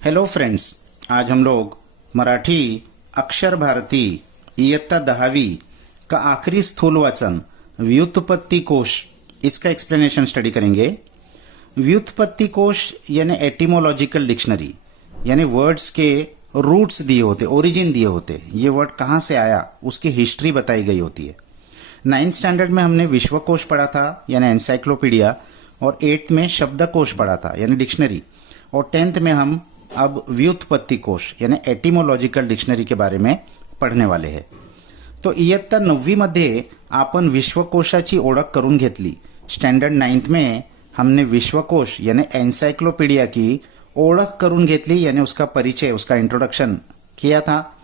Hello friends, आज हम लोग मराठी अक्षर भारती इयत्ता 10वीं का आखिरी स्थूल वाचन व्युत्पत्ति कोश इसका एक्सप्लेनेशन स्टडी करेंगे। व्युत्पत्ति कोश यानी एटिमोलॉजिकल डिक्शनरी, यानी वर्ड्स के रूट्स दिए होते, ओरिजिन दिए होते, ये वर्ड कहाँ से आया उसकी हिस्ट्री बताई गई होती है। 9th स्टैंडर्ड में हमने विश्वकोश पढ़ा था यानी एनसाइक्लोपीडिया, और 8th में शब्दकोश पढ़ा था यानी डिक्शनरी, और 10th में हम अब व्युत्पत्ति कोश यानी एटिमोलॉजिकल डिक्शनरी के बारे में पढ़णे वाले हैं। तो इयत्ता 9वी मध्ये आपण विश्वकोशाची ओळख करून घेतली। स्टँडर्ड 9th में हमने विश्वकोश यानी एनसाइक्लोपीडिया की ओळख करून घेतली, यानी उसका परिचय, उसका इंट्रोडक्शन किया था।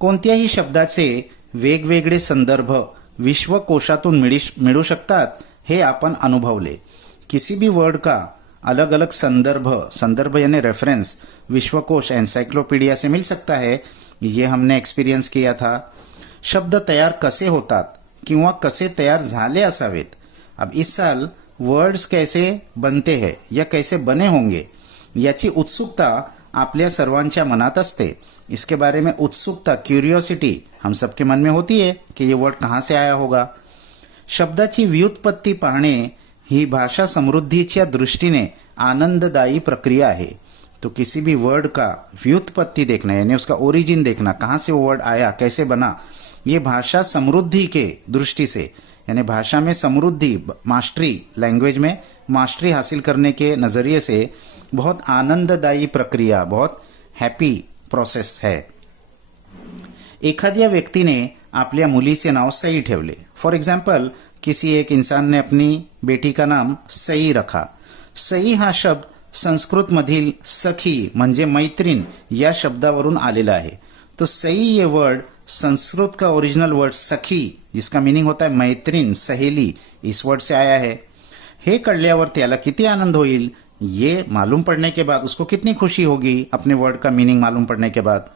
कोणत्याही शब्दाचे वेगवेगळे संदर्भ विश्वकोशातून मिळू शकतात हे आपण अनुभवले। किसी भी वर्ड का अलग अलग संदर्भ यानी रेफरेंस विश्वकोश एनसाइक्लोपीडिया से मिल सकता है, ये हमने एक्सपीरियंस किया था। शब्द तयार कसे होतात किंवा कसे तयार झाले असावेत। अब इस साल वर्ड्स कैसे बनते हैं या कैसे बने होंगे याची उत्सुकता आपल्या सर्वांच्या मनात असते। इसके बारे में उत्सुकता, क्यूरियोसिटी हम सबके मन में होती है कि ये वर्ड कहाँ से आया होगा। शब्दाची व्युत्पत्ती पाहणे ही भाषा समृद्धीच्या दृष्टीने आनंददायी प्रक्रिया है। तो किसी भी वर्ड का व्युत्पत्ति देखना यानी उसका ओरिजिन देखना, कहाँ से वो वर्ड आया, कैसे बना, ये भाषा समृद्धि के दृष्टि से यानी भाषा में समृद्धि, मास्टरी, लैंग्वेज में मास्टरी हासिल करने के नज़रिए से बहुत आनंददायी प्रक्रिया, बहुत हैप्पी प्रोसेस है। एखाद्या व्यक्तीने आपल्या मुलीचे नाव सई ठेवले। फॉर एग्जाम्पल, किसी एक इंसान ने अपनी बेटी का नाम सई रखा। सई हा शब्द संस्कृत मधील सखी म्हणजे मैत्रीण या शब्दावरून आलेला आहे। तो सई ये वर्ड संस्कृत का ओरिजिनल वर्ड सखी, जिसका मीनिंग होता है मैत्रीण, सहेली, इस वर्ड से आया है। हे कळल्यावर त्याला किती आनंद होईल, ये मालूम पड़ने के बाद उसको कितनी खुशी होगी अपने वर्ड का मीनिंग मालूम पड़ने के बाद।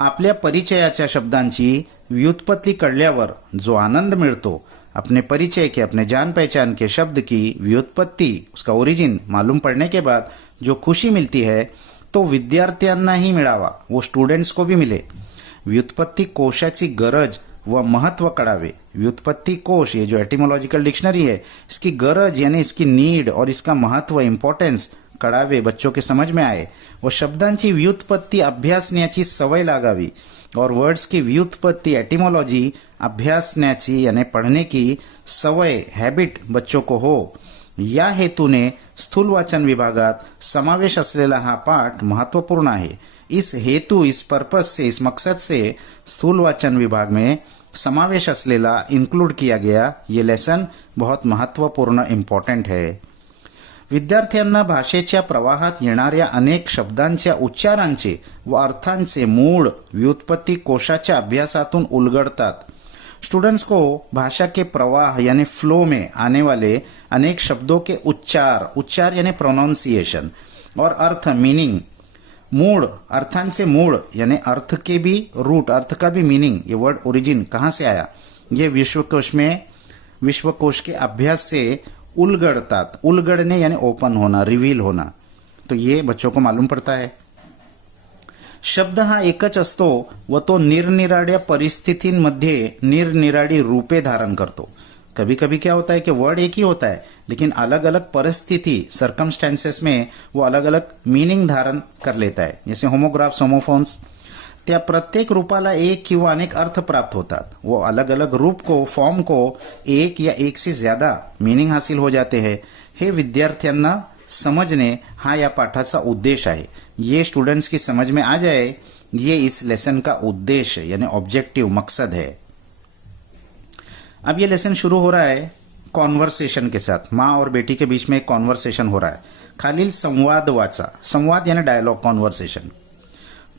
आपल्या परिचयाच्या शब्दांची व्युत्पत्ती कळल्यावर जो आनंद मिळतो, अपने परिचय के, अपने जान पहचान के शब्द की व्युत्पत्ति, उसका ओरिजिन मालूम पड़ने के बाद जो खुशी मिलती है, तो विद्यार्थ्यांना ही मिळावा, वो स्टूडेंट्स को भी मिले। व्युत्पत्ति कोशाची गरज व महत्व कळावे। व्युत्पत्ति कोश, ये जो एटिमोलॉजिकल डिक्शनरी है, इसकी गरज यानी इसकी नीड और इसका महत्व, इम्पोर्टेंस कळावे, बच्चों के समझ में आए। व शब्दांची व्युत्पत्ति अभ्यासण्याची सवय लागावी और वर्ड्स की व्युत्पत्ति, एटिमोलॉजी अभ्यासण्याची यानी पढ़ने की सवय, हैबिट बच्चों को हो, या हेतूने स्थूल वाचन विभागात समावेश असलेला हा पाठ महत्वपूर्ण है। इस हेतु, इस पर्पस से, इस मकसद से स्थूल वाचन विभाग में समावेश असलेला, इंक्लूड किया गया ये लेसन बहुत महत्वपूर्ण, इम्पॉर्टंट है। विद्यार्थ्यांना भाषेच्या प्रवाहात येणाऱ्या अनेक शब्दांच्या उच्चारांचे व अर्थांचे मूळ व्युत्पत्ति कोशाच्या अभ्यासातून उलगडतात। स्टूडेंट्स को भाषा के प्रवाह यानी फ्लो में आने वाले अनेक शब्दों के उच्चार यानी प्रोनाउंसिएशन, और अर्थ, मीनिंग, मूड, अर्थांचे मूड यानी अर्थ के भी रूट, अर्थ का भी मीनिंग, ये वर्ड ओरिजिन कहाँ से आया, ये विश्वकोश के अभ्यास से उलगड़तात। उलगड़ने यानी ओपन होना, रिवील होना, तो ये बच्चों को मालूम पड़ता है। शब्द हा एकच असतो व तो निरनिराळ्या परिस्थितींमध्ये निरनिराळी रूपे धारण करतो। कभी कभी क्या होता है कि वर्ड एक ही होता है, लेकिन अलग अलग परिस्थिति, सर्कमस्टेंसेस में वो अलग अलग मीनिंग धारण कर लेता है। जैसे होमोग्राफ्स, होमोफोन्स, त्या प्रत्येक रूपाला एक किंवा अनेक अर्थ प्राप्त होतात। वो अलग अलग रूप को, फॉर्म को एक या एक से ज्यादा मीनिंग हासिल हो जाते हैं। हे विद्यार्थ्यांना समझने हा या पाठाचा उद्देश्य है। ये स्टूडेंट्स की समझ में आ जाए, ये इस लेसन का उद्देश्य यानी ऑब्जेक्टिव, मकसद है। अब ये लेसन शुरू हो रहा है कॉन्वर्सेशन के साथ। माँ और बेटी के बीच में एक कॉन्वर्सेशन हो रहा है। खालील संवाद वाचा। संवाद यानी डायलॉग, कॉन्वर्सेशन।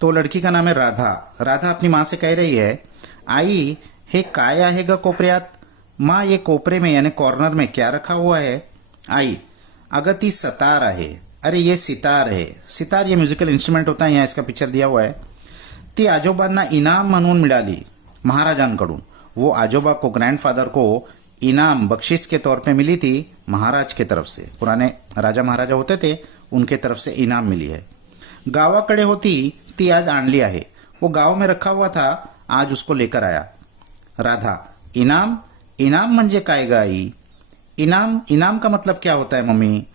तो लड़की का नाम है राधा। राधा अपनी माँ से कह रही है, आई हे काय आहे ग कोपऱ्यात। माँ, ये कोपरे में यानी कॉर्नर में क्या रखा हुआ है। आई, अगं ती सतार आहे। अरे ये सितार है। सितार ये म्युझिकल इंस्ट्रूमेंट होता है, यहाँ इसका पिक्चर दिया हुआ है। ती आजोबांना इनाम म्हणून मिळाली महाराजांकडून। वो आजोबा को, ग्रैंडफादर को इनाम, बख्शिश के तौर पे मिली थी महाराज के तरफ से। पुराने राजा महाराजा होते थे, उनके तरफ से इनाम मिली है। गावाकडे होती ती आज आणली आहे. वो गांव में रखा हुआ था, आज उसको लेकर आया. राधा, इनाम. इनाम म्हणजे काय ग आई? इनाम, इनाम का मतलब क्या होता है मम्मी?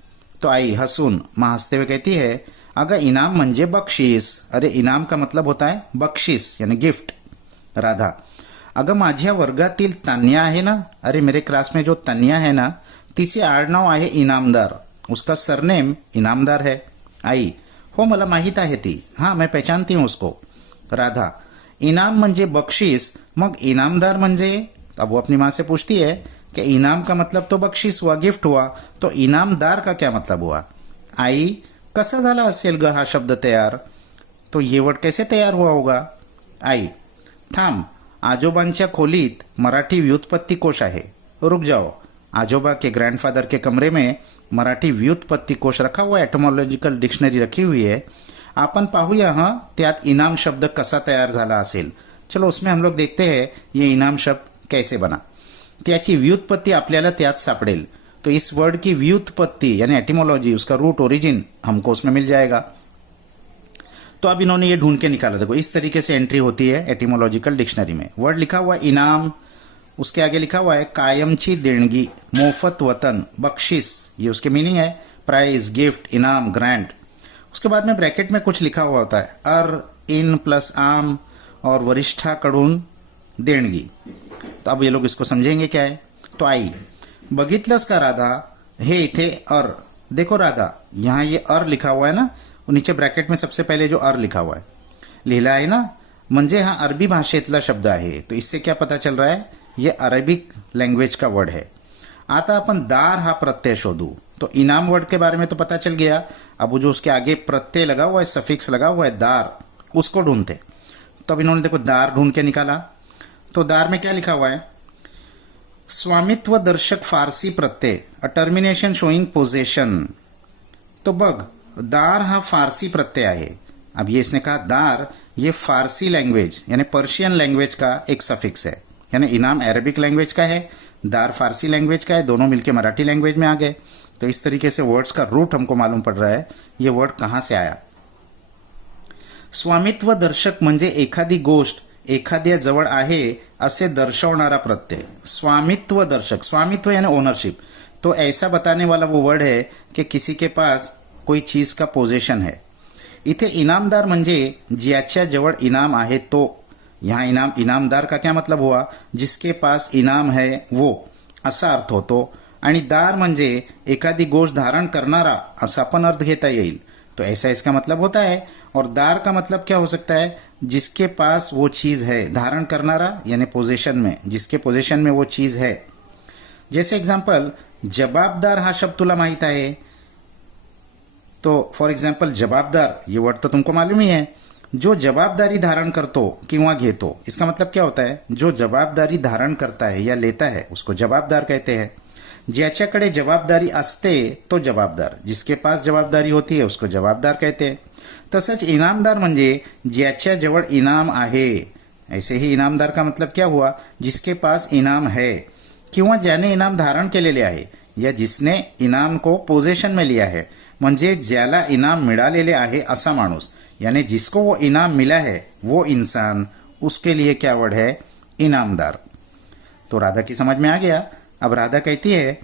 तो आई हसून माँ हंसते हुए कहती है, अगर इनाम म्हणजे बक्षीस. अरे इनाम का मतलब होता है बक्षीस यानी गिफ्ट. राधा, अगं माझ्या वर्गातील तान्या आहे ना, अरे मेरे क्लास में जो तान्या है ना, तिचे आडनाव आहे इनामदार. उसका सरनेम इनामदार है. आई, हो मला माहित आहे ती, हाँ मैं पहचानती हूँ उसको. राधा, इनाम म्हणजे बक्षीस, मग इनामदार म्हणजे? अब वो अपनी माँ से पूछती है कि इनाम का मतलब तो बक्षीस हुआ, गिफ्ट हुआ, तो इनामदार का क्या मतलब हुआ? आई, कसा झाला असेल ग हा शब्द तयार? तो ये वर्ड कैसे तयार हुआ होगा? आई, थांब, आजोबांच्या खोलीत मराठी व्युत्पत्ती कोश आहे. रुक जाओ. आजोबा के ग्रैंडफादर के कमरे में मराठी व्युत्पत्ती कोश रखा हुआ, एटमोलॉजिकल डिक्शनरी रखी हुई है. आपण पाहूया हां त्यात इनाम शब्द कसा तयार झाला असेल. चलो उसमें हम लोग देखते हैं ये इनाम शब्द कैसे बना. त्याची व्युत्पत्ति आपल्याला त्यात सापडेल. तो इस वर्ड की व्युत्पत्ति यानी एटिमोलॉजी, उसका रूट ओरिजिन हमको उसमें मिल जाएगा. तो अब इन्होंने ये ढूंढ के निकाला. देखो इस तरीके से एंट्री होती है एटिमोलॉजिकल डिक्शनरी में. वर्ड लिखा हुआ इनाम, उसके आगे लिखा हुआ है कायमची देणगी, मोफत वतन, बख्शिस, ये उसके मीनिंग है. प्राइज, गिफ्ट, इनाम, ग्रांट. उसके बाद में ब्रैकेट में कुछ लिखा हुआ होता है, अर, इन प्लस आम और वरिष्ठाकडून देणगी. तो अब ये लोग इसको समझेंगे क्या है. तो आई, बघितलंस का राधा, हे इथे अर. देखो राधा, यहाँ ये अर लिखा हुआ है ना, नीचे ब्रॅकेट में सबसे पहले जो अर लिखा हुआ है लिहिला आहे ना, म्हणजे हा अरबी भाषेतला शब्द आहे. तो इससे क्या पता चल रहा है, ये अरबिक लैंग्वेज का वर्ड है. आता अपन दार हा प्रत्यय शोधू. तो इनाम वर्ड के बारे में तो पता चल गया. अब वो जो उसके आगे प्रत्यय लगा हुआ है, सफिक्स लगा हुआ है दार, उसको ढूंढते. तो अब इन्होंने देखो दार ढूंढ के निकाला. तो दार में क्या लिखा हुआ है, स्वामित्व दर्शक फारसी प्रत्यय, अ टर्मिनेशन शोइंग पोजेशन. तो बघ, दार हा फारसी प्रत्यय आहे. अब ये इसने कहा दार, ये फारसी लैंग्वेज यानी पर्शियन लैंग्वेज का एक सफिक्स है. यानी इनाम अरबिक लैंग्वेज का है, दार फारसी लैंग्वेज का है, दोनों मिलके मराठी लैंग्वेज में आ गए. तो इस तरीके से वर्ड्स का रूट हमको मालूम पड़ रहा है, ये वर्ड कहाँ से आया. स्वामित्व दर्शक म्हणजे एखादी गोष्ट एखाद्या जवळ आहे असे दर्शवणारा प्रत्यय. स्वामित्व दर्शक, स्वामित्व यानी ओनरशिप. तो ऐसा बताने वाला वो वर्ड है कि किसी के पास कोई चीज का पोजेशन है. इथे इनामदार म्हणजे ज्याच्या जवळ इनाम आहे तो. यहाँ इनाम, इनामदार का क्या मतलब हुआ, जिसके पास इनाम है वो, असा अर्थ होतो. आणि दार म्हणजे एखादी गोष्ट धारण करणारा असा पण अर्थ घेता येईल. तो ऐसा इसका मतलब होता है. और दार का मतलब क्या हो सकता है, जिसके पास वो चीज है. धारण करनारा यानी पोजेशन में, जिसके पोजेशन में वो चीज है. जैसे एग्जाम्पल, जबाबदार हा शब्द तुला माहित आहे. तो फॉर एग्जाम्पल जवाबदार, ये वर्ड तो तुमको मालूम ही है. जो जवाबदारी धारण करतो किंवा घेतो, इसका मतलब क्या होता है, जो जवाबदारी धारण करता है या लेता है उसको जवाबदार कहते हैं. ज्याच्याकडे जवाबदारी असते तो जवाबदार, जिसके पास जवाबदारी होती है उसको जवाबदार कहते हैं. तसंच इनामदार म्हणजे ज्याच्या जवळ इनाम आहे. ऐसे ही इनामदार का मतलब क्या हुआ, जिसके पास इनाम है, किंवा ज्याने इनाम धारण केलेले आहे या जिसने इनाम को पोजेशन में लिया है. म्हणजे ज्याला इनाम मिळालेले आहे असा माणूस, यानी जिसको वो इनाम मिला है वो इंसान, उसके लिए क्या वर्ड है, इनामदार. तो राधा की समझ में आ गया. अब राधा कहती है,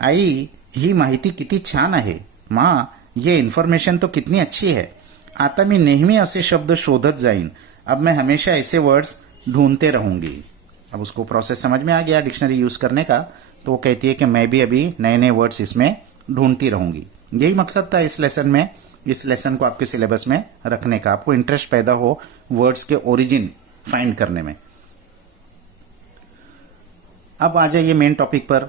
आई ही माहिती किती छान आहे. माँ, ये इन्फॉर्मेशन तो कितनी अच्छी है. आता मी नेहमी ऐसे शब्द शोधत जाईन. अब मैं हमेशा ऐसे वर्ड्स ढूंढते रहूंगी. अब उसको प्रोसेस समझ में आ गया डिक्शनरी यूज करने का. तो वो कहती है कि मैं भी अभी नए नए वर्ड्स इसमें ढूंढती रहूंगी. यही मकसद था इस लेसन में, इस लेसन को आपके सिलेबस में रखने का, आपको इंटरेस्ट पैदा हो वर्ड्स के ओरिजिन फाइंड करने में. अब आ जाइए मेन टॉपिक पर.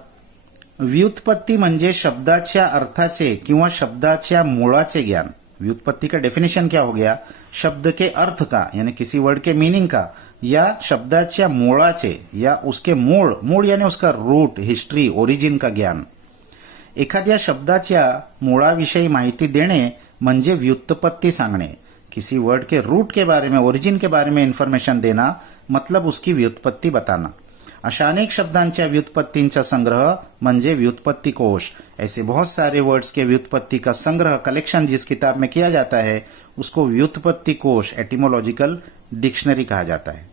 व्युत्पत्ती म्हणजे शब्दाच्या अर्थाचे किंवा शब्दाच्या मूळाचे ज्ञान. व्युत्पत्ति का डेफिनेशन क्या हो गया, शब्द के अर्थ का यानी किसी वर्ड के मीनिंग का, या शब्दाच्या मूळाचे या उसके मूळ, मूळ यानी उसका रूट, हिस्ट्री, ओरिजिन का ज्ञान. एखाद्या शब्दाच्या मूळाविषयी माहिती देणे म्हणजे व्युत्पत्ति सांगणे. किसी वर्ड के रूट के बारे में, ओरिजिन के बारे में इंफॉर्मेशन देना मतलब उसकी व्युत्पत्ति बताना. अशा अनेक शब्दांच्या व्युत्पत्तींचा संग्रह म्हणजे व्युत्पत्ति कोश. ऐसे बहुत सारे वर्ड्स के व्युत्पत्ति का संग्रह, कलेक्शन जिस किताब में किया जाता है उसको व्युत्पत्ती कोश एटिमोलॉजिकल डिक्शनरी कहा जाता है।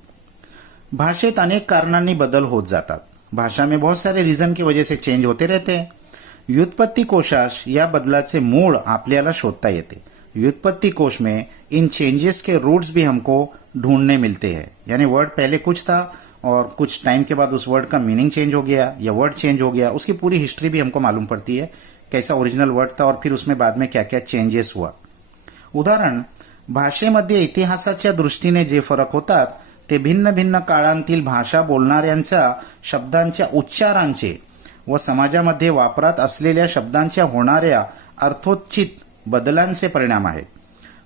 भाषेत अनेक कारणांनी बदल होत जातात। भाषा में बहुत सारे रीजन की वजह से चेंज होते रहते हैं। व्युत्पत्ती कोशास या बदलाचे मूळ आपल्याला शोधता येते। व्युत्पत्ति कोश में इन चेंजेस के रूट्स भी हमको ढूंढने मिलते हैं, यानी वर्ड पहले कुछ था और कुछ टाइम के बाद उस वर्ड का मीनिंग चेंज हो गया या वर्ड चेंज हो गया, उसकी पूरी हिस्ट्री भी हमको मालूम पड़ती है, कैसा ओरिजिनल वर्ड था और फिर उसमें बाद में क्या क्या चेंजेस हुआ। उदाहरण, भाषेमध्ये इतिहासाच्या दृष्टीने जे फरक होतात ते भिन्न भिन्न काळांतील भाषा बोलणाऱ्यांच्या शब्दांच्या उच्चारांचे व समाजामध्ये वापरात असलेल्या शब्दांच्या होणाऱ्या अर्थोचित बदलांचे परिणाम आहेत।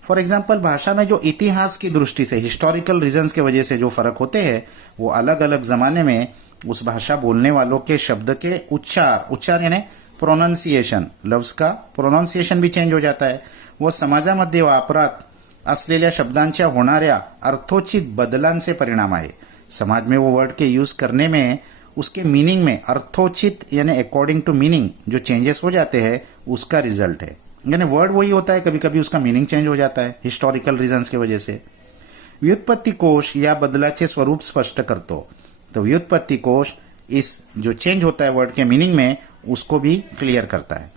फॉर एग्जाम्पल, भाषा में जो इतिहास की दृष्टि से हिस्टोरिकल रीजन्स की वजह से जो फर्क होते हैं वो अलग अलग जमाने में उस भाषा बोलने वालों के शब्द के उच्चार यानी प्रोनाउंसिएशन, लफ्ज का प्रोनाउंसिएशन भी चेंज हो जाता है। वो समाजामध्ये वापरात असलेल्या शब्दांच्या होणाऱ्या अर्थोचित बदलांचे परिणाम आहे। समाज में वो वर्ड के यूज करने में उसके मीनिंग में अर्थोचित यानी अकॉर्डिंग टू मीनिंग जो चेंजेस हो जाते हैं उसका रिजल्ट है। यानी वर्ड वही होता है, कभी कभी उसका मीनिंग चेंज हो जाता है हिस्टोरिकल रीजन्स की वजह से। व्युत्पत्ति कोश या बदलाचे स्वरूप स्पष्ट करतो। तो व्युत्पत्ति कोश इस जो चेंज होता है वर्ड के मीनिंग में उसको भी क्लियर करता है।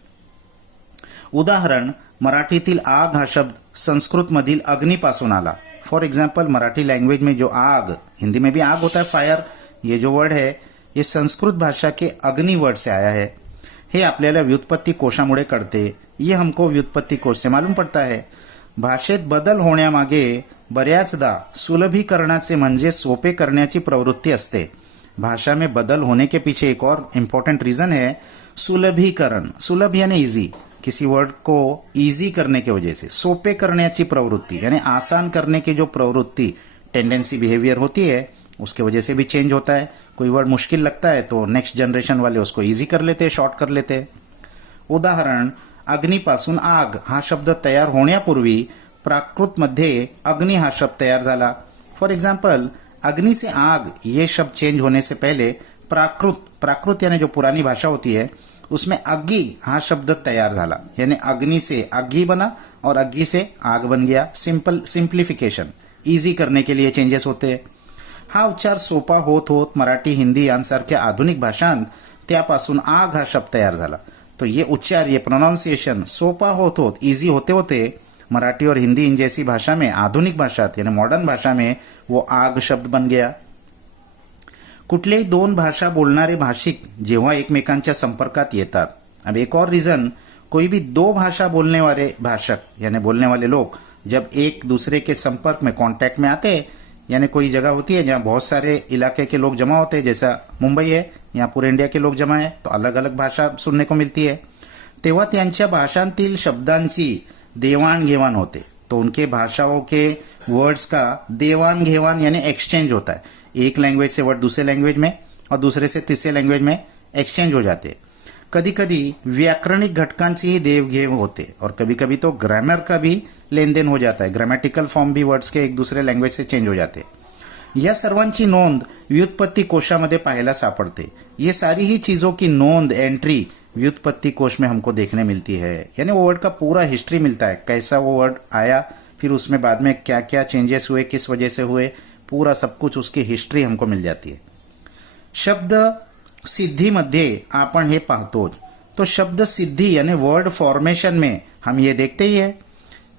उदाहरण, मराठीतील आग हा शब्द संस्कृत मधील अग्निपासून आला। फॉर एग्जाम्पल, मराठी लैंग्वेज में जो आग, हिंदी में भी आग होता है फायर, ये जो वर्ड है ये संस्कृत भाषा के अग्नि वर्ड से आया है। हे आपल्याला व्युत्पत्ती कोशामुळे कळते, ये हमको व्युत्पत्ती कोश से मालूम पड़ता है। भाषेत बदल होण्यामागे बऱ्याचदा सुलभीकरणाचे म्हणजे सोपे करण्याची प्रवृत्ती असते। भाषा में बदल होने के पीछे एक और इम्पोर्टेंट रीजन है सुलभीकरण। सुलभ यानी इजी, किसी वर्ड को इजी करने की वजह से, सोपे करण्याची प्रवृत्ति यानी आसान करने की जो प्रवृत्ति टेंडेंसी बिहेवियर होती है उसके वजह से भी चेंज होता है। कोई वर्ड मुश्किल लगता है तो नेक्स्ट जनरेशन वाले उसको इजी कर लेते हैं, शॉर्ट कर लेते हैं। उदाहरण, अग्निपासून आग हा शब्द तयार होण्यापूर्वी प्राकृतमध्ये अग्नि हा शब्द तयार झाला। फॉर एग्जाम्पल, अग्नि से आग ये शब्द चेंज होने से पहले प्राकृत यानी जो पुरानी भाषा होती है उसमें अग्गी हा शब्द तैयार झाला, यानी अग्नि से अग्गी बना और अग्गी से आग बन गया। सिंप्लिफिकेशन, इजी करने के लिए चेंजेस होते हैं। हा उच्चार सोपा होत होत मराठी, हिंदी यांसारख्या आधुनिक भाषांत त्यापासून आग हा शब्द तयार झाला। तो ये उच्चार, ये प्रोनाउंसिएशन सोपा होत होत इजी होते होते मराठी और हिंदी इन जैसी भाषा में, आधुनिक भाषा यानी मॉडर्न भाषा में वो आग शब्द बन गया। कुठलेही दोन भाषा बोलणारे भाषिक जेव्हा एकमेकांच्या संपर्कात येतात, अब एक और रीजन, कोई भी दो भाषा बोलने वाले भाषक यानी बोलने वाले लोग जब एक दूसरे के संपर्क में, कांटेक्ट में आते हैं, यानी कोई जगह होती है जहाँ बहुत सारे इलाके के लोग जमा होते हैं, जैसा मुंबई है, यहाँ पूरे इंडिया के लोग जमा है, तो अलग अलग भाषा सुनने को मिलती है, तेव्हा त्यांच्या भाषांतील शब्दांची देवाणघेवाण होते। तो उनके भाषाओं के वर्ड्स का देवान घेवान यानी एक्सचेंज होता है। एक लैंग्वेज से वर्ड दूसरे लैंग्वेज में और दूसरे से तीसरे लैंग्वेज में एक्सचेंज हो जाते। कभी कभी व्याकरणिक घटकांची ही देवघेव होते और कभी कभी तो ग्रामर का भी लेन देन हो जाता है। ग्रामेटिकल फॉर्म भी वर्ड्स के एक दूसरे लैंग्वेज से चेंज हो जाते। या सर्वांची नोंद व्युत्पत्ति कोशामध्ये पाहायला सापडते। ये सारी ही चीजों की नोंद, एंट्री व्युत्पत्ति कोश में हमको देखने मिलती है। यानी वो वर्ड का पूरा हिस्ट्री मिलता है, कैसा वो वर्ड आया, फिर उसमें बाद में क्या क्या चेंजेस हुए, किस वजह से हुए, पूरा सब कुछ उसकी हिस्ट्री हमको मिल जाती है। शब्द सिद्धीमध्ये आपण हे पाहतोच। तो शब्द सिद्धि यानी वर्ड फॉर्मेशन में हम ये देखते ही है।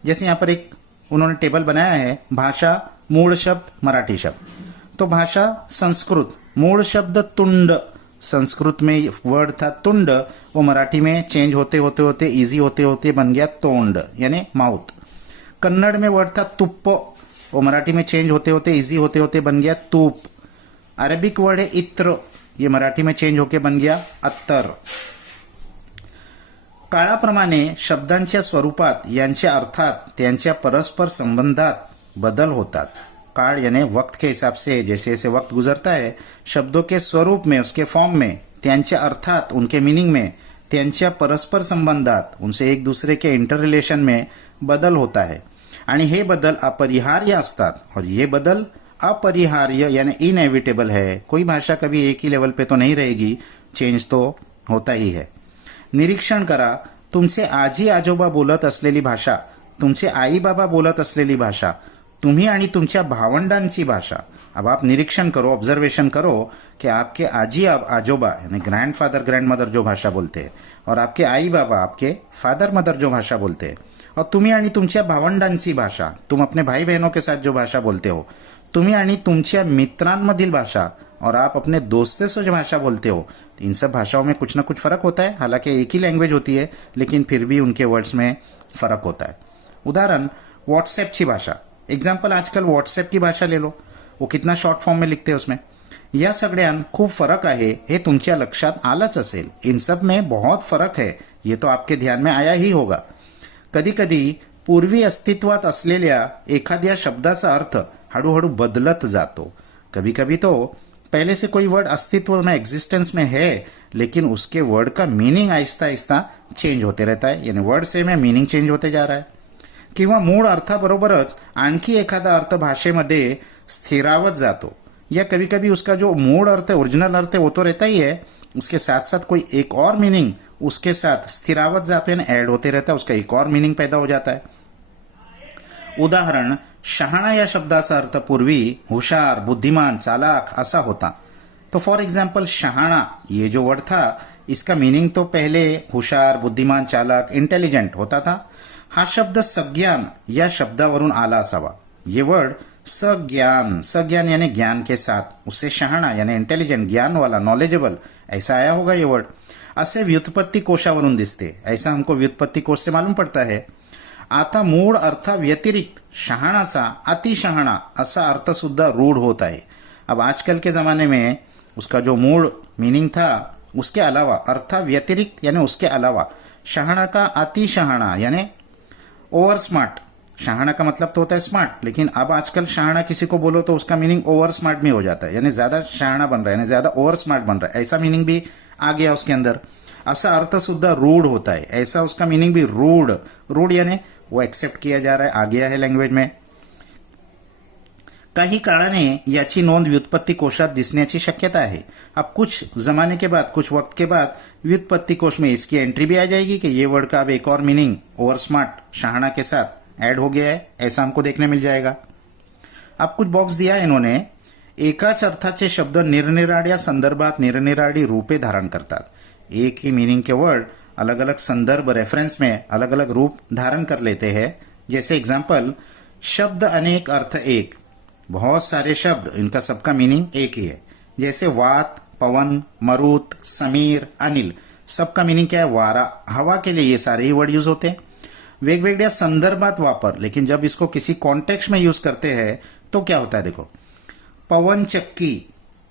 जैसे यहाँ पर एक उन्होंने टेबल बनाया है, भाषा मूल शब्द मराठी शब्द। तो भाषा संस्कृत, मूल शब्द तुंड, संस्कृत में वर्ड था तुंड, वो मराठी में चेंज होते होते होते इजी होते होते बन गया तोंड यानी माउथ। कन्नड़ में वर्ड था तुप्प, वो मराठी में चेंज होते होते इजी होते होते बन गया तूप। अरेबिक वर्ड है इत्र, ये मराठी में चेंज होके बन गया अत्तर। काळाप्रमाणे शब्दांच्या स्वरूपात, यांच्या अर्थात, त्यांच्या परस्पर संबंधात बदल होतात। काल यानी वक्त के हिसाब से जैसे जैसे वक्त गुजरता है, शब्दों के स्वरूप में, उसके फॉर्म में, त्यांच्या अर्थात, उनके मीनिंग में, त्यांच्या परस्पर संबंधात, उनसे एक दूसरे के इंटर रिलेशन में बदल होता है। आणि हे बदल अपरिहार्य असतात और ये बदल अपरिहार्य यानी इनएविटेबल है। कोई भाषा कभी एक ही लेवल पे तो नहीं रहेगी, चेंज तो होता ही है। निरीक्षण करा, तुमचे आजी आजोबा बोलत असलेली भाषा तुमचे आई बाबा बोलत असलेली भाषा, तुम्ही आणि तुमच्या भावंडांची भाषा। अब आप निरीक्षण करो, ऑब्जर्वेशन करो कि आपके आजी आजोबा यानी ग्रैंडफादर ग्रैंडमदर जो भाषा बोलते हैं और आपके आई बाबा आपके फादर मदर जो भाषा बोलते हैं, और तुम्ही आणि तुमच्या भावंडांची भाषा, तुम अपने भाई बहनों के साथ जो भाषा बोलते हो, तुम्ही आणि तुमच्या मित्रांमधील भाषा और आप अपने दोस्तों से जो भाषा बोलते हो, इन सब भाषाओं में कुछ ना कुछ फर्क होता है। हालांकि एक ही लैंग्वेज होती है लेकिन फिर भी उनके वर्ड्स में फर्क होता है। उदाहरण व्हाट्सएपची भाषा, एग्जाम्पल आजकल व्हाट्सएप की भाषा ले लो, वो कितना शॉर्ट फॉर्म में लिखते हैं उसमें। या सगळ्यात खूप फरक आहे हे तुमच्या लक्षात आलंच असेल। इन सब में बहुत फरक है, ये तो आपके ध्यान में आया ही होगा। कधी कधी पूर्वी अस्तित्वात असलेल्या एखाद्या शब्दाचा अर्थ हळूहळू बदलत जातो। कभी कभी तो पहले से कोई वर्ड अस्तित्व में एग्जिस्टेंस में है लेकिन उसके वर्ड का मीनिंग आहिस्ता आहिस्ता चेंज होते रहता है, यानी वर्ड सेम है मीनिंग चेंज होते जा रहा है। किंवा मूळ अर्थाबरोबरच आणखी एखादा अर्थ भाषेमध्ये स्थिरावत जातो, या कभी कभी उसका जो मूळ अर्थ है, ओरिजिनल अर्थ है, वो तो रहता ही है, उसके साथ साथ कोई एक और मीनिंग उसके साथ स्थिरावत जाते हैं, ऐड होते रहता है, उसका एक और मीनिंग पैदा हो जाता है। उदाहरण शहाणा या शब्दाचा अर्थ पूर्वी हुशार, बुद्धिमान, चालाक असा होता। तो फॉर एग्जाम्पल शहाणा ये जो वर्ड था, इसका मीनिंग तो पहले हुशार, बुद्धिमान, चालाक, इंटेलिजेंट होता था। हा शब्द सज्ञान या शब्दावरून आला असावा। ये वर्ड सज्ञान, सज्ञान यानी ज्ञान के साथ, उससे शहाणा यानी इंटेलिजेंट, ज्ञान वाला, नॉलेजेबल ऐसा आया होगा ये वर्ड। असे व्युत्पत्ती कोशावरून दिसते, ऐसा हमको व्युत्पत्ती कोश से मालूम पड़ता है। आता मूळ अर्था व्यतिरिक्त शहाणाचा अतिशहाणा असा अर्थ सुद्धा रूढ़ होता है। अब आजकल के ज़माने में उसका जो मूल मीनिंग था उसके अलावा अर्था व्यतिरिक्त यानी उसके अलावा शहाणा का अतिशहाणा यानी ओवर स्मार्ट। शहाणा का मतलब तो होता है स्मार्ट, लेकिन अब आजकल शहाणा किसी को बोलो तो उसका मीनिंग ओवर स्मार्ट में हो जाता है, यानी ज्यादा शहाणा बन रहा है, यानी ज्यादा ओवर स्मार्ट बन रहा है, ऐसा मीनिंग भी आ गया उसके अंदर। ऐसा अर्थ सुद्धा रूढ़ होता है, ऐसा उसका मीनिंग भी रूढ़, रूढ़ यानी वो एक्सेप्ट किया जा रहा है, आ गया है लैंग्वेज में। काही काळाने याची नोंद व्युत्पत्ती कोशात दिसण्याची शक्यता है। अब कुछ जमाने के बाद, कुछ वक्त के बाद व्युत्पत्ति कोश में इसकी एंट्री भी आ जाएगी कि ये वर्ड का अब एक और मीनिंग ओवर स्मार्ट शहाणा के साथ ऐड हो गया है, ऐसा हमको देखने मिल जाएगा। अब कुछ बॉक्स दिया है इन्होंने, एकाच अर्थाचे शब्द निरनिराळ्या संदर्भात निरनिराळी रूपे धारण करतात। एक ही मीनिंग के वर्ड अलग अलग संदर्भ रेफरेंस में अलग अलग रूप धारण कर लेते हैं। जैसे एग्जाम्पल, शब्द अनेक अर्थ एक, बहुत सारे शब्द, इनका सबका मीनिंग एक ही है। जैसे वात, पवन, मरुत, समीर, अनिल, सबका मीनिंग क्या है? वारा, हवा के लिए ये सारे ही वर्ड यूज होते हैं। वेगवेगळ्या संदर्भात वापर, लेकिन जब इसको किसी कॉन्टेक्स्ट में यूज करते हैं तो क्या होता है? देखो, पवन चक्की,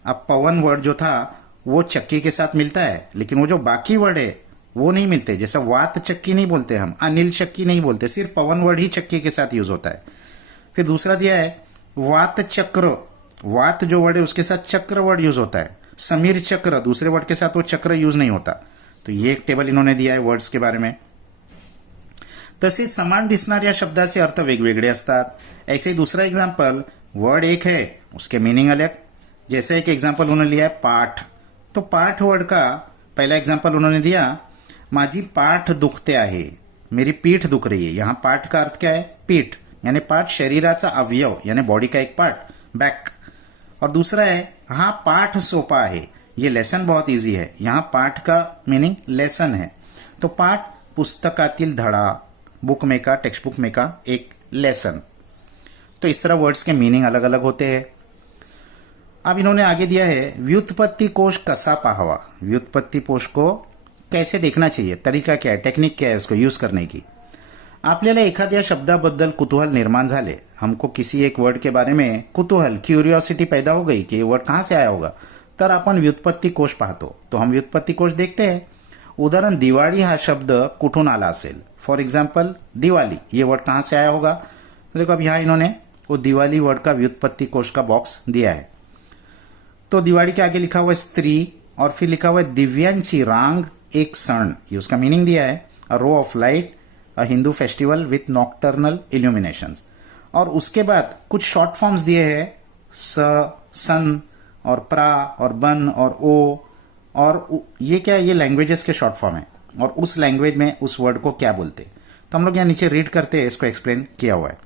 अब पवन वर्ड जो था वो चक्की के साथ मिलता है, लेकिन वो जो बाकी वर्ड है वो नहीं मिलते। जैसे वात चक्की नहीं बोलते हम, अनिल चक्की नहीं बोलते, सिर्फ पवन वर्ड ही चक्की के साथ यूज होता है। फिर दूसरा दिया है वात चक्र, वात जो वर्ड है उसके साथ चक्र वर्ड यूज होता है। समीर चक्र, दूसरे वर्ड के साथ वो चक्र यूज नहीं होता। तो ये एक टेबल इन्होंने दिया है वर्ड्स के बारे में। तसेच समान दिसणाऱ्या शब्दाचे अर्थ वेगवेगळे असतात। ऐसे ही दूसरा एग्जाम्पल, वर्ड एक है उसके मीनिंग अलग। जैसे एक एग्जाम्पल उन्होंने लिया है पाठ, तो पाठ वर्ड का पहला एग्जाम्पल उन्होंने दिया, माझी पाठ दुखते आहे, मेरी पीठ दुख रही है। यहाँ पाठ का अर्थ क्या है? पीठ, यानी पाठ शरीराचा अवयव यानी बॉडी का एक पार्ट, बैक। और दूसरा है हाँ पाठ सोपा है, ये लेसन बहुत इजी है। यहाँ पाठ का मीनिंग लेसन है, तो पाठ पुस्तकातील धडा, बुक में का, टेक्स्ट बुक में का एक लेसन। तो इस तरह वर्ड्स के मीनिंग अलग अलग होते हैं। अब इन्होंने आगे दिया है व्युत्पत्ति कोश कसा पाहावा, व्युत्पत्ति कोश को कैसे देखना चाहिए, तरीका क्या है, टेक्निक क्या है उसको यूज करने की। आपल्याला एखाद्या शब्दाबद्दल कुतूहल निर्माण झाले, हमको किसी एक वर्ड के बारे में कुतूहल, क्यूरियोसिटी पैदा हो गई कि ये वर्ड कहाँ से आया होगा, तर आपण व्युत्पत्ति कोश पाहतो। तो हम व्युत्पत्ति कोश देखते हैं। उदाहरण, दिवाळी हा शब्द कुठून आला असेल। फॉर एग्जाम्पल, दिवाली ये वर्ड कहाँ से आया होगा? तो देखो अब यहाँ इन्होंने वो दिवाली वर्ड का व्युत्पत्ति कोश का बॉक्स दिया है। तो दिवाली के आगे लिखा हुआ है स्त्री, और फिर लिखा हुआ है दिव्यांची रांग एक सण, ये उसका मीनिंग दिया है, a row of light, a Hindu festival with nocturnal illuminations. और उसके बाद कुछ शॉर्ट फॉर्म्स दिए हैं, स, सन और प्रा और बन और ओ, और ये क्या है? ये लैंग्वेजेस के शॉर्ट फॉर्म है, और उस लैंग्वेज में उस वर्ड को क्या बोलते। तो हम लोग यहाँ नीचे रीड करते हैं, इसको एक्सप्लेन किया हुआ है.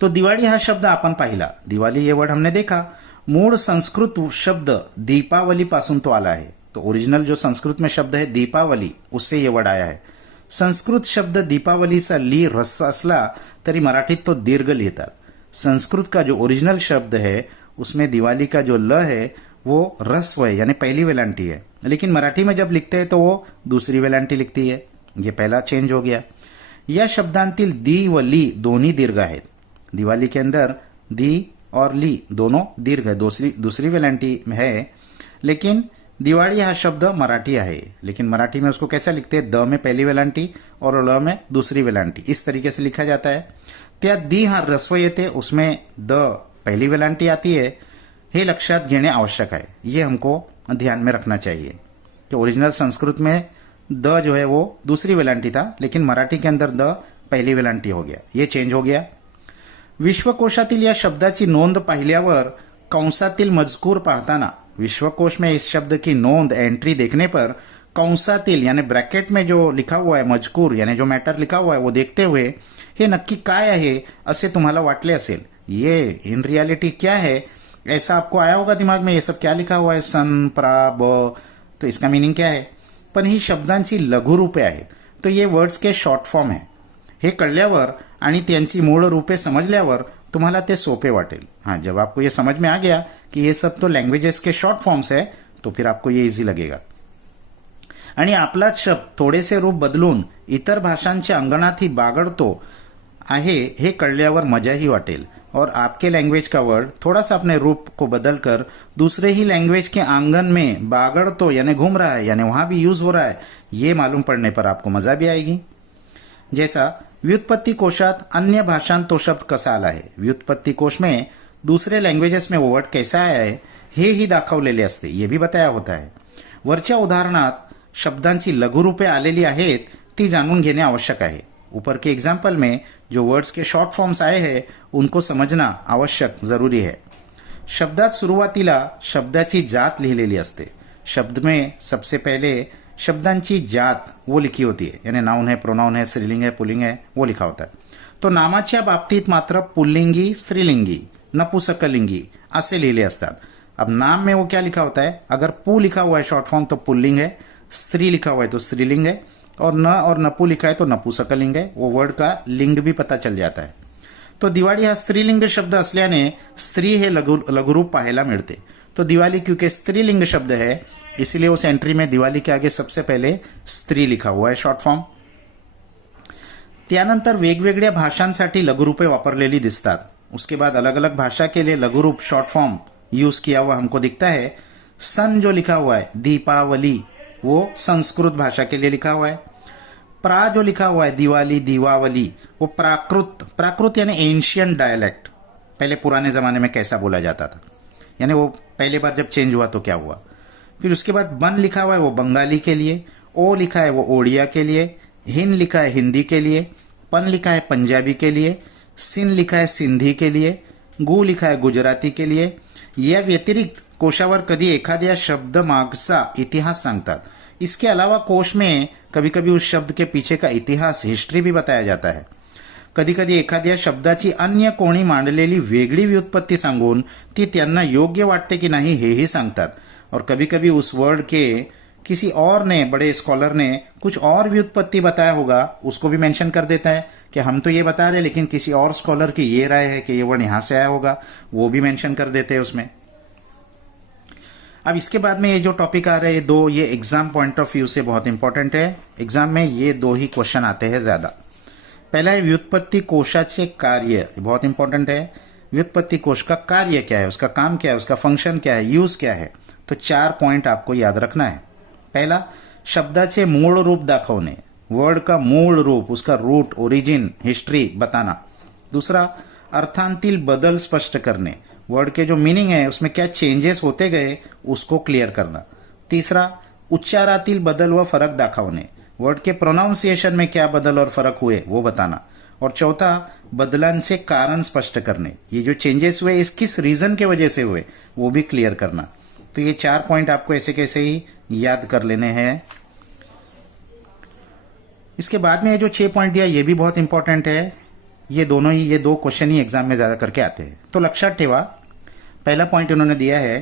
तो दिवाळी हा शब्द आपण पाहिला. दिवाळी ये वर्ड हमने देखा. मूळ संस्कृत शब्द दीपावली पासून तो आला है. तो ओरिजिनल जो संस्कृत में शब्द है दीपावली, उससे ये वर्ड आया है. संस्कृत शब्द दीपावलीचा ली ह्रस्व असला तरी मराठीत तो दीर्घ लिहितात. संस्कृत का जो ओरिजिनल शब्द है उसमें दिवाली का जो ल है वो ह्रस्व है, यानी पहली वेलांटी है. लेकिन मराठी में जब लिखते हैं तो वो दूसरी वेलांटी लिखती है. ये पहला चेंज हो गया. या शब्दांतील दी व ली दोन्ही दीर्घ आहेत. दिवाली के अंदर दी और ली दोनों दीर्घ है, दूसरी वेलांटी में है. लेकिन दिवाळी हा शब्द मराठी है, लेकिन मराठी में उसको कैसा लिखते हैं, द में पहली वेलांटी और ल में दूसरी वेलांटी, इस तरीके से लिखा जाता है. त्यात दी हा ह्रस्व येते, उसमें द पहली वेलांटी आती है. हे लक्षात घेणे आवश्यक है. ये हमको ध्यान में रखना चाहिए कि ओरिजिनल संस्कृत में द जो है वो दूसरी वेलांटी था, लेकिन मराठी के अंदर द पहली वेलांटी हो गया. ये चेंज हो गया. विश्वकोशातील या शब्दाची नोंद पाहिल्यावर कंसातील मजकूर पाहताना, विश्वकोश में इस शब्द की नोंद एंट्री देखने पर कंसातील यानी ब्रॅकेट में जो लिखा हुआ है मजकूर यानी जो मैटर लिखा हुआ है वो देखते हुए हे नक्की काय आहे असे तुम्हाला वाटले असेल. ये इन रियलिटी क्या है ऐसा आपको आया होगा दिमाग में, ये सब क्या लिखा हुआ है सन प्रा ब, तो इसका मीनिंग क्या है. पण ही शब्दांची लघुरूपे आहेत. तो ये वर्ड्स के शॉर्ट फॉर्म है. हे कळल्यावर आणि त्यांची मूळ रूपे समजल्यावर तुम्हाला ते सोपे वाटेल. हाँ, जब आपको ये समझ में आ गया कि ये सब तो लैंग्वेजेस के शॉर्ट फॉर्म्स है तो फिर आपको ये इजी लगेगा. आणि आपलाच शब्द थोडेसे रूप बदलून इतर भाषांच्या अंगणातही बागडतो आहे हे कळल्यावर मजाही वाटेल. और आपके लैंग्वेज का वर्ड थोड़ा सा अपने रूप को बदलकर दूसरे ही लैंग्वेज के आंगन में बागड़तो यानी घूम रहा है, यानी वहां भी यूज हो रहा है, ये मालूम पड़ने पर आपको मजा भी आएगी. जैसा व्युत्पत्ति कोशात अन्य भाषांत तो शब्द कसा आला है. व्युत्पत्ति कोश में दूसरे लैंग्वेजेस में वो वर्ड कैसा आया है हे ही दाखवलेले असते, ये भी बताया होता है. वरच्या उदाहरणात शब्दांची लघुरूपे आलेली आहेत ती जाणून घेणे आवश्यक आहे. ऊपर के एग्जाम्पल में जो वर्ड्स के शॉर्ट फॉर्म्स आए हैं उनको समझना आवश्यक जरूरी है. शब्दात सुरुवातीला शब्दाची जात लिहिलेली असते. शब्द में सबसे पहले शब्दांची जात वो लिखी होती है, यानी नाउन है, प्रोनाउन है, स्त्रीलिंग है, पुल्लिंग है, वो लिखा होता है. तो नामाच्या बाबतीत मात्र पुल्लिंगी, स्त्रीलिंगी, नपुसकलिंगी असे लिहिले असतात. अब नाम में वो क्या लिखा होता है, अगर पु लिखा हुआ है शॉर्ट फॉर्म तो पुल्लिंग है, स्त्री लिखा हुआ है तो स्त्रीलिंग है, और न और नपु लिखा है तो नपुसकलिंग है. वो वर्ड का लिंग भी पता चल जाता है. तो दिवाळी हा स्त्रीलिंग शब्द असल्याने स्त्री हे लघुरूप पाहायला मिळते. तो दिवाली क्योंकि स्त्रीलिंग शब्द है इसलिए उस एंट्री में दिवाली के आगे सबसे पहले स्त्री लिखा हुआ है शॉर्ट फॉर्म. त्यानंतर वेगवेगळ्या भाषांसाठी लघुरूपे वापरलेली दिसतात. उसके बाद अलग अलग भाषा के लिए लघुरूप शॉर्ट फॉर्म यूज किया हुआ हमको दिखता है. सन जो लिखा हुआ है दीपावली वो संस्कृत भाषा के लिए लिखा हुआ है. प्रा जो लिखा हुआ है दिवाली, दीवावली, वो प्राकृत यानी एंशियंट डायलेक्ट, पहले पुराने जमाने में कैसा बोला जाता था, यानी वो पहले बार जब चेंज हुआ तो क्या हुआ. फिर उसके बाद बन लिखा हुआ है वो बंगाली के लिए, ओ लिखा है वो ओडिया के लिए, हिन लिखा है हिंदी के लिए, पन लिखा है पंजाबी के लिए, सिन लिखा है सिंधी के लिए, गु लिखा है गुजराती के लिए. या व्यतिरिक्त कोशावर कधी एखाद्या शब्द मागचा इतिहास सांगतात. इसके अलावा कोश में कभी कभी उस शब्द के पीछे का इतिहास, हिस्ट्री भी बताया जाता है. कधी कधी एखाद्या शब्दाची अन्य कोणी मांडलेली वेगळी व्युत्पत्ती सांगून ती त्यांना योग्य वाटते की नाही हेही सांगतात. और कभी कभी उस वर्ड के किसी और ने, बड़े स्कॉलर ने कुछ और व्युत्पत्ति बताया होगा, उसको भी मेंशन कर देता है कि हम तो ये बता रहे लेकिन किसी और स्कॉलर की ये राय है कि ये वर्ड यहां से आया होगा, वो भी मेंशन कर देते हैं उसमें. अब इसके बाद में ये जो टॉपिक आ रहे हैं दो, ये एग्जाम पॉइंट ऑफ व्यू से बहुत इंपॉर्टेंट है. एग्जाम में ये दो ही क्वेश्चन आते हैं ज्यादा. पहला है व्युत्पत्ति कोशाचे कार्य, बहुत इंपॉर्टेंट है. व्युत्पत्ति कोश का कार्य क्या है, उसका काम क्या है, उसका फंक्शन क्या है, यूज क्या है. तो 4 पॉइंट आपको याद रखना है. पहला, शब्दाचे मूळ रूप दाखवणे, वर्ड का मूळ रूप, उसका रूट, ओरिजिन, हिस्ट्री बताना. दूसरा, अर्थांतील बदल स्पष्ट करने, वर्ड के जो मीनिंग है उसमें क्या चेंजेस होते गए उसको क्लियर करना. तीसरा, उच्चारातील बदल व फरक दाखवणे, वर्ड के प्रोनाउंसिएशन में क्या बदल और फरक हुए वो बताना. और चौथा, बदलांचे कारण स्पष्ट करने, ये जो चेंजेस हुए इस किस रीजन के वजह से हुए वो भी क्लियर करना. तो ये 4 पॉइंट आपको ऐसे कैसे ही याद कर लेने हैं. इसके बाद में ये जो 6 पॉइंट दिया ये भी बहुत इंपॉर्टेंट है। ये दो क्वेश्चन ही एग्जाम में ज्यादा करके आते हैं, तो लक्षात ठेवा। पहिला पॉइंट इन्होंने दिया है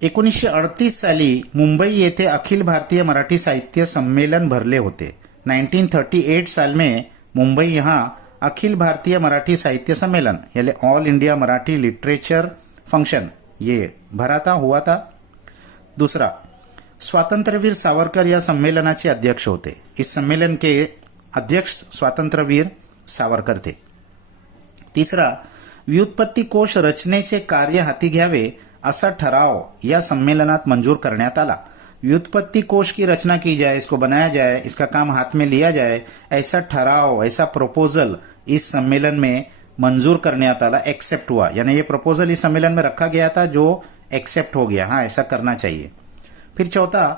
1938 साली मुंबई येथे अखिल भारतीय मराठी साहित्य संमेलन भरले होते। 1938 साल में मुंबई यहाँ अखिल भारतीय मराठी साहित्य सम्मेलन यानी all India Marathi literature function ये भरा था, हुआ था। दूसरा, स्वातंत्र्यवीर सावरकर या सम्मेलनाचे अध्यक्ष होते। इस सम्मेलन के अध्यक्ष स्वातंत्र्यवीर सावरकर थे। तीसरा, व्युत्पत्ती कोश रचनेचे कार्य हाती घ्यावे असा ठराव या सम्मेलनात मंजूर करण्यात आला। व्युत्पत्ति कोश की रचना की जाए, इसको बनाया जाए, इसका काम हाथ में लिया जाए, ऐसा ठराव, ऐसा प्रपोजल इस सम्मेलन में मंजूर करण्यात आला, एक्सेप्ट हुआ। यानी ये प्रपोजल इस सम्मेलन में रखा गया था जो एक्सेप्ट हो गया, हाँ ऐसा करना चाहिए। फिर चौथा,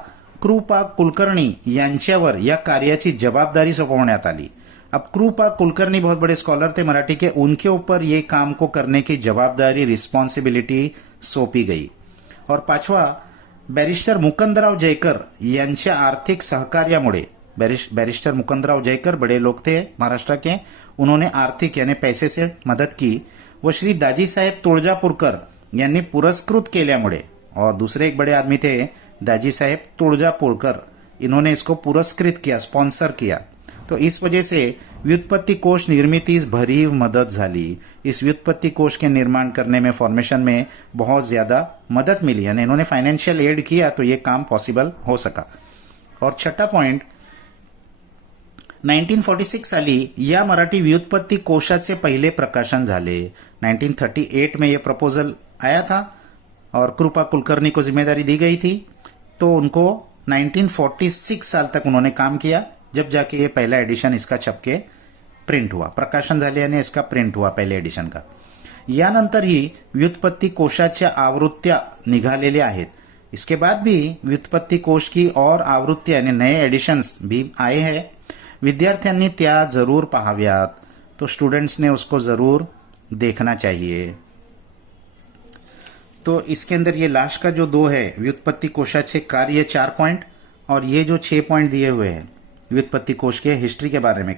कृपा कुलकर्णी यांच्यावर या कार्याची जवाबदारी सोपवण्यात आली। अब कृपा कुलकर्णी बहुत बड़े स्कॉलर थे मराठी के, उनके ऊपर ये काम को करने की जवाबदारी, रिस्पॉन्सिबिलिटी सौंपी गई। और पांचवा, बैरिस्टर मुकुंदराव जयकर यांच्या आर्थिक सहकार्यामुळे, बैरिस्टर मुकुंदराव जयकर बड़े लोग थे महाराष्ट्र के, उन्होंने आर्थिक यानी पैसे से मदद की व श्री दाजी साहेब तुळजापूरकर यांनी पुरस्कृत केल्यामुळे, और दूसरे एक बड़े आदमी थे दाजी साहेब तुळजापूरकर, इन्होंने इसको पुरस्कृत किया, स्पॉन्सर किया। तो इस वजह से व्युत्पत्ति कोश निर्मितीस भरीव मदद झाली। इस व्युत्पत्ति कोश के निर्माण करने में, फॉर्मेशन में बहुत ज्यादा मदद मिली, यानी इन्होंने फाइनेंशियल एड किया तो ये काम पॉसिबल हो सका। और छठा पॉइंट, 1946 साली या मराठी व्युत्पत्ति कोशाचे पहिले प्रकाशन झाले। 1938 में ये प्रपोजल आया था और कृपा कुलकर्णी को जिम्मेदारी दी गई थी, तो उनको 1946 साल तक उन्होंने काम किया, जब जाके ये पहला एडिशन इसका छपके प्रिंट हुआ, प्रकाशन झाले आणि इसका प्रिंट हुआ पहले एडिशन का। यानंतर ही व्युत्पत्ति कोशाच्या आवृत्त्या निघालेल्या आहेत। इसके बाद भी व्युत्पत्ति कोश की और आवृत्त्या यानी नए एडिशन्स भी आए हैं। विद्यार्थ्यांनी त्या जरूर पाहाव्यात, तो स्टूडेंट्स ने उसको जरूर देखना चाहिए। तो इसके अंदर ये लास्ट का जो 2 है व्युत्पत्ति कोशाचे कार्य 4 पॉइंट, और ये जो 6 पॉइंट दिए हुए हैं व्युत्पत्ति कोश के हिस्ट्री के बारे में,